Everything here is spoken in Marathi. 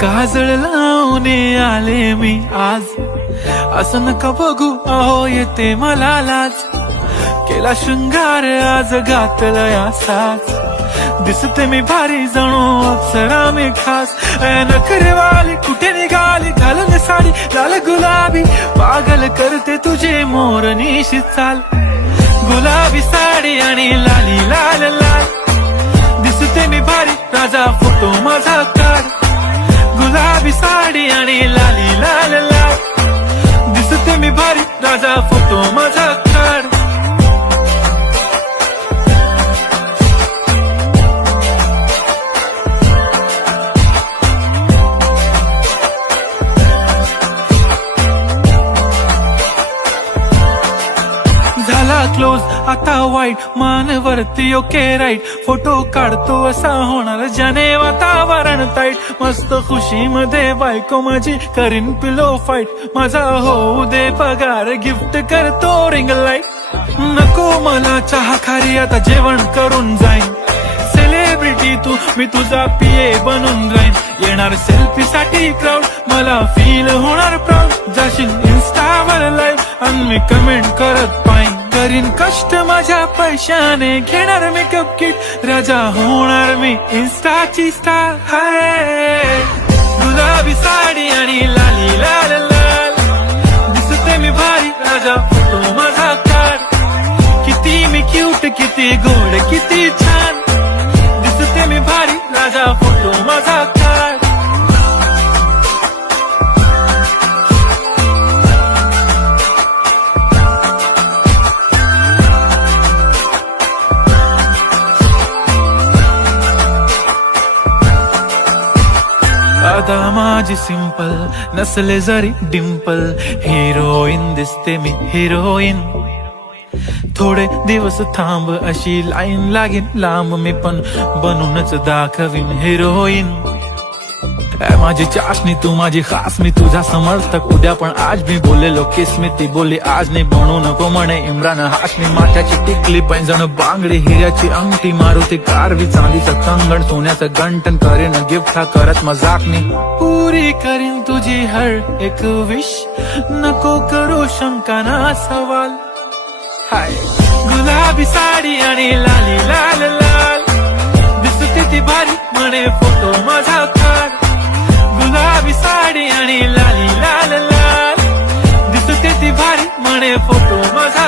काजळ लावून आले मी आज, असं नका बघू अहो येते मला लाज. केला शृंगार आज घातला साज, दिसते मी भारी जणू अप्सरा मी खास. नखरेवाली कुठे निघाली घालून साडी लाल गुलाबी, पागल करते तुझे मोरनीशी चाल. गुलाबी साडी आणि लाली लाल लाल, दिसते मी भारी राजा फोटो माझा काढ. गुलाबी साडी आणि लाली लाल लाल, दिसते मी भारी राजा फोटो माझा काढ. झाला क्लोज आता वाईट, मानवरती ओके राईट. फोटो काढतो असा होणार ज्याने वातावरण ताईट. मस्त खुशी मध्ये बायको माझी करीन पिलो फाईट. माझा होऊ दे पगार गिफ्ट करतो रिंग लाईट. नको मला चहा खारी आता जेवण करून जाईन. सेलिब्रिटी तू मी तुझा पिये बनून राहीन. येणार सेल्फी साठी क्राऊड मला फील होणार प्राऊड. जाशील इन्स्टावर लाईव्ह आणि मी कमेंट करत पाहिन. करीन कष्ट माझ्या पैशाने घेणार मेकअप किट. राजा होणार मी इन्स्टाची स्टार. हाय गुलाबी साडी आणि लाली लाल लाल, दिसते मी भारी राजा फोटो माझा काढ. किती मी क्यूट किती गोड किती छान, दिसते मी भारी राजा फोटो माझा काढ. आता माझी सिंपल नसले जरी डिंपल, हिरोईन दिसते मी हिरोईन. थोडे दिवस थांब अशी लाईन लागेल लांब, मी पण बनूनच दाखवीन हिरोईन. माझी चाशनी तू माझी खास, मी तुझा समर्थक उद्या पण आज. मी बोललेलो किस मी ती बोलली आज नाही. बनू नको म्हणे इम्रान हाशमी. माथ्याची टिकली पैंजण बांगडी हिऱ्याची अंगठी, मारुती कारवी चांदीचं कंगण सोन्याचं गंटन. करेन गिफ्ट हा करत मजाकनी. पुरी करीन तुझी हर एक विश, नको करू शंका ना सवाल. हाय गुलाबी साडी आणि लाली लाल लाल, दिसते ती भारी म्हणे फोटो माझा काढ. गुलाबी साडी आणि लाली लाल लाल, दिसते ती भारी म्हणे फोटो माझा